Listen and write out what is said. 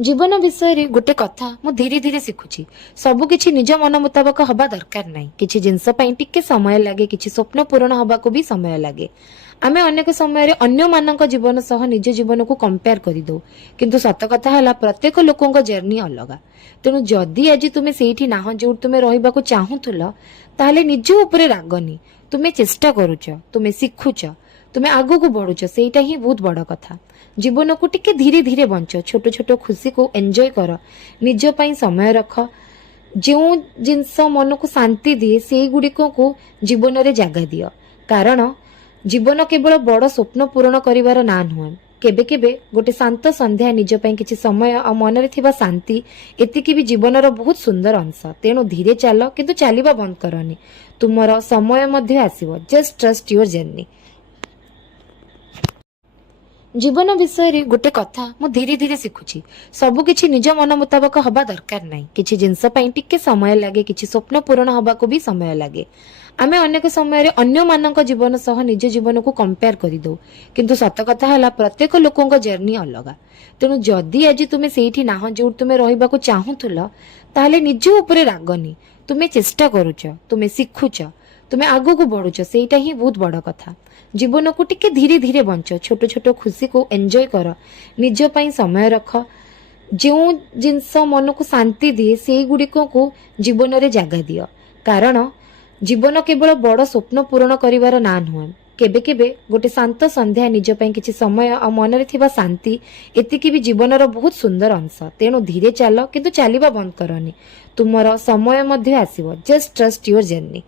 जीवन विषय गोटे कथा मु धीरे धीरे शिखुची सबकिछि निज मन मुताबक हवा दरकार नाही। किछि जिंस पई टिके समय लागे, किछि स्वप्न पूरण हवा को भी समय लागे। आमे अनेक समय रे अन्य मानक जीवन सह निज जीवन को कंपेयर करि दो, किंतु सत कथा हला प्रत्येक लोकंक जर्नी अलगा। तेणु जदि आज तुमे सेठी नाह जो तुमे रहिबा को चाहुथुल, ताहले निज उपरे रागनी। तुमे चेष्टा करूछ, तुमे शिखुछ, तुमे आगु को बढ़ुछ, सेटा ही बहुत बड़ कथा। जीवन को टिके धीरे धीरे बंच, छोट छोट खुशी को एंजॉय कर, निज पई समय रख। जो जिनस मन को शांति दिए से गुड़िक को जीवन रे जगह दियो, कारण जीवन केवल बड़ स्वप्न पूरण करिवार ना नुहे। केबे केबे गोटे शांत संध्या निज पई किछि समय आ मन रे थिबा शांति एतिकी भी जीवनर बहुत सुंदर अंश। तेणु धीरे चल, किंतु चलिबा बंद करनी। तुमर समय मध्य आसीबो, जस्ट ट्रस्ट योर जर्नी। जीवन विषय गोटे कथा मु धीरे धीरे शिखुची सबकिछि निज मन मुताबक हवा दरकार नाही। किछि जिंस पई टिके समय लागे, किछि स्वप्न पूरण हवा को भी समय लागे। आमे अनेक समय रे अन्य मानक जीवन सह निज जीवन को कंपेयर करि दो, किंतु सत कथा हला प्रत्येक लोकंक जर्नी अलगा। तेणु जदि आज तुमे सेठी नाह जो तुमे रहिबा को चाहुथुल, ताहले निज उपरे रागनी। तुमे चेष्टा करूछ, तुमे शिखुछ, तुमे आगु को बढ़ुछ, सेटा ही बहुत बड़ कथा। जीवन को टिके धीरे धीरे बंच, छोट छोट खुशी को एंजॉय कर, निज पई समय रख। जो जिनस मन को शांति दिए से गुड़िक को जीवन रे जगह दियो, कारण जीवन केवल बड़ स्वप्न पूरण करिवार ना नुहे। केबे केबे गोटे शांत संध्या निज पई किछि समय आ मन रे थिबा शांति एतिकी भी जीवनर बहुत सुंदर अंश। तेणु धीरे चल, किंतु चलिबा बंद करनी। तुमर समय मध्य आसीबो, जस्ट ट्रस्ट योर जर्नी।